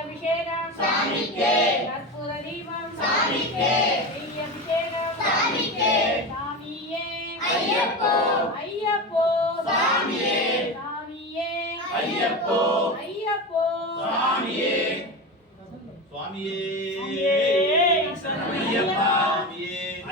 அபிஷேகம் சாமிக்கே கற்பூர தீபம் சாமிக்கே நெய் அபிஷேகம் சாமிக்கே சாமியே ஐயப்போ ஐயப்போ சாமியே சாமியே ஐயப்போ ஐயப்போ சாமியே சுவாமியே சரணமையப்பா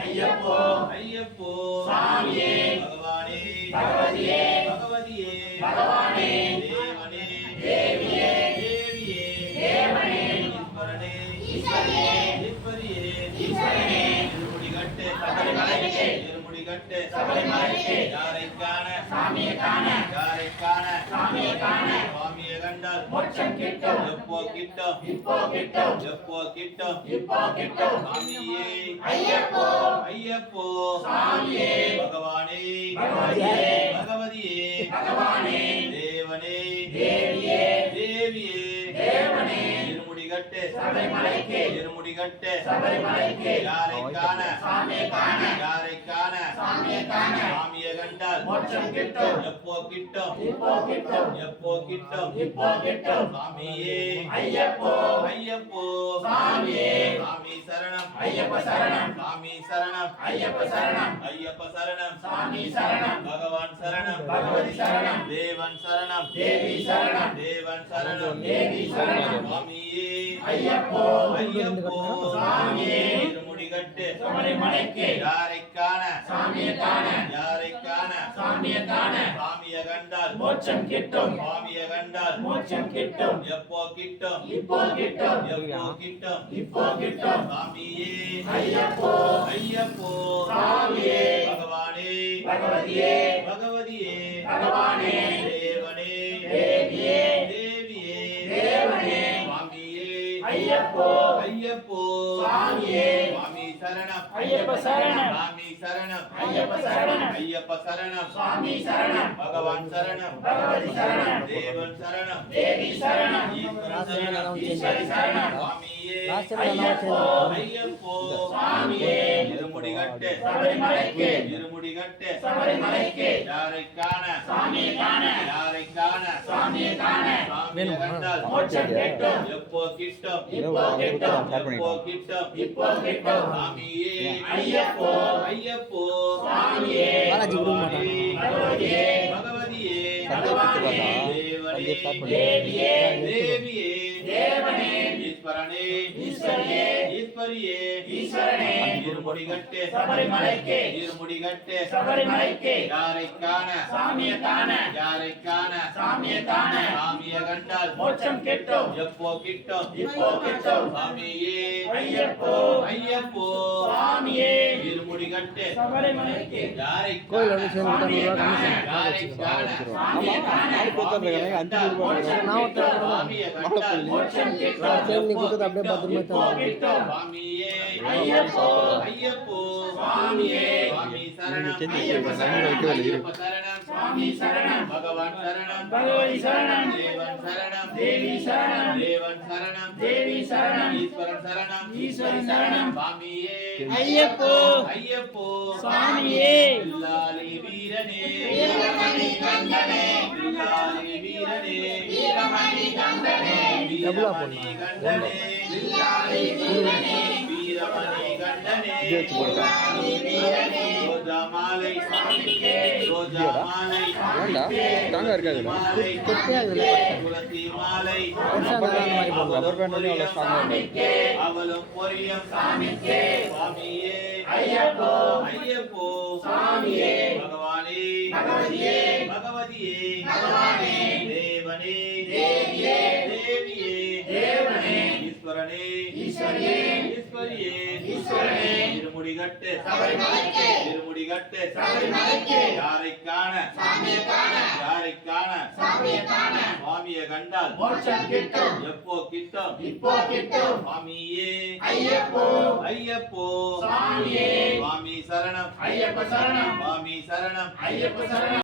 ஐயப்போ ஐயப்போ சாமியே பகவானே பகவதியே பகவதியே பகவானே தேவனே தேவியே தேவியே தேவனே ஈஸ்வரனே ஈஸ்வரியே ஈஸ்வரியே ஈஸ்வரனே திருமுடிகட்டு சபரிமலைக்கு திருமுடிகட்டு சபரிமலைக்கு யாரைக்கான சாமியை காண யாரைக்கான சாமியை காண சுவாமியை கண்டால் மோட்சம் கிட்டும் எப்போ கிட்டும் இப்போ கிட்டும் எப்போ கிட்டும் இப்போ கிட்டும் சாமியே ஐயப்போ ஐயப்போ சாமியே பகவானே பகவதியே பகவதியே பகவானே தேவனே தேவியே தேவியே தேவனே இருமுடிகட்டு சபரிமலைக்கு இருமுடிகட்டு சபரிமலைக்கு யாரைக்கான சாமியை காண யாரைக்கான சாமியை காண சாமியை கண்டால் மோட்சம் கிட்டும் எப்போ கிட்டும் இப்போ கிட்டும் எப்போ கிட்டும் இப்போ கிட்டும் சாமியே ஐயப்போ ஐயப்போ சாமியே சாமி சரணம் ஐயப்ப சரணம் சாமி சரணம் ஐயப்ப சரணம் ஐயப்ப சரணம் சாமி சரணம் பகவான் சரணம் பகவதி சரணம் தேவன் சரணம் தேவி சரணம் தேவன் சரணம் தேவி சரணம் சுவாமியே ஐயப்போ ஐயப்போ சாமியே திருமுடிகட்டு சபரிமலைக்கு யாரைக்கான சாமியை காண யாரைக்கான சாமியை காண சாமியை கண்டால் மோட்சம் கிட்டும் சுவாமியை கண்டால் மோட்சம் கிட்டும் எப்போ கிட்டும் இப்போ கிட்டும் எப்போ கிட்டும் இப்போ கிட்டும் சாமியே ஐயப்போ ஐயப்போ சாமியே பகவானே பகவதியே பகவதியே பகவானே தேவனே தேவியே தேவியே தேவனே சுவாமியே ஐயப்போ ஐயப்போ சாமியே சுவாமி சரணம் ஐயப்ப சரணம் சாமி சரணம் ஐயப்ப சரணம் ஐயப்ப சரணம் சுவாமி சரணம் பகவான் சரணம் பகவதி சரணம் தேவன் சரணம் தேவி சரணம் ஈஸ்வரன் சரணம் ஈஸ்வரி சரணம் சுவாமியே ஐயப்போ ஐயப்போ சுவாமியே இருமுடிகட்டு சபரிமலைக்கு இருமுடிகட்டு சபரிமலைக்கு யாரைக்கான சாமியை காண யாரைக்கான சாமியை காண சாமியை கண்டால் மோட்சம் கிட்டும் எப்போ கிட்டும் இப்போ கிட்டும் எப்போ கிட்டும் இப்போ கிட்டும் சாமியே ஐயப்போ ஐயப்போ சாமியே பகவானே பகவதியே பகவதியே பகவானே தேவனே தேவியே தேவியே தேவனே ஈஸ்வரனே ஈஸ்வரியே ஈஸ்வரியே ஈஸ்வரனே இருமுடிகட்டு சபரிமலைக்கு இருமுடிகட்டு சபரிமலைக்கு யாரைக்கான சாமியை காண யாரைக்கான சாமியை காண சாமியை கண்டால் மோட்சம் கிட்டும் எப்போ கிட்டும் இப்போ கிட்டும் சாமியே ஐயப்போ ஐயப்போ சாமியே இருமுடிகட்டு சபரிமலைக்கு யாரைக்கான சாமியை காண யாரைக்கான சாமியை காண சாமியை கண்டால் மோட்சம் கிட்டும் இப்போ கிட்டும் சாமியே ஐயப்போ ஐயப்போ சாமியே சுவாமி சரணம் ஐயப்ப சரணம் ஐயப்ப சரணம் சுவாமி சரணம் பகவான் சரணம் பகவதி சரணம் தேவன் சரணம் தேவி சரணம் தேவன் சரணம் தேவி சரணம் ஈஸ்வரன் சரணம் ஈஸ்வரி சரணம் சுவாமியே ஐயப்போ ஐயப்போ சாமியே வில்லாலி வீரனே வீரமணி கண்டனே வில்லாலி வீரனே வீரமணி கண்டனே வீரமணி கண்டனே வில்லாளி வீரனே வீரமணி கண்டனே வில்லாளி வீரனே ரோஜா மாலை சாமிக்கே ரோஜா மாலை தாங்க இருக்காது மாலை துளசி மாலை சாமிக்கே அவளும் பொரியம் சாமிக்கே சுவாமியே ஐயப்போ ஐயப்போ சாமியே பகவானே பகவதியே பகவதியே பகவானே தேவனே தேவியே தேவியே தேவனே ஈஸ்வரனே ஈஸ்வரியே ஈஸ்வரியே ஈஸ்வரனே இருமுடிகட்டு சபரிமலைக்கு இருமுடிகட்டு சபரிமலைக்கு யாரைக்கான சாமியை காண யாரைக்கான சாமியை காண சுவாமியை கண்டால் மோட்சம் கிட்டும் எப்போ கிட்டும் இப்போ கிட்டும் சுவாமியே ஐயப்போ ஐயப்போ சாமியே சுவாமி சரணம் ஐயப்ப சரணம் சுவாமி சரணம் ஐயப்ப சரணம்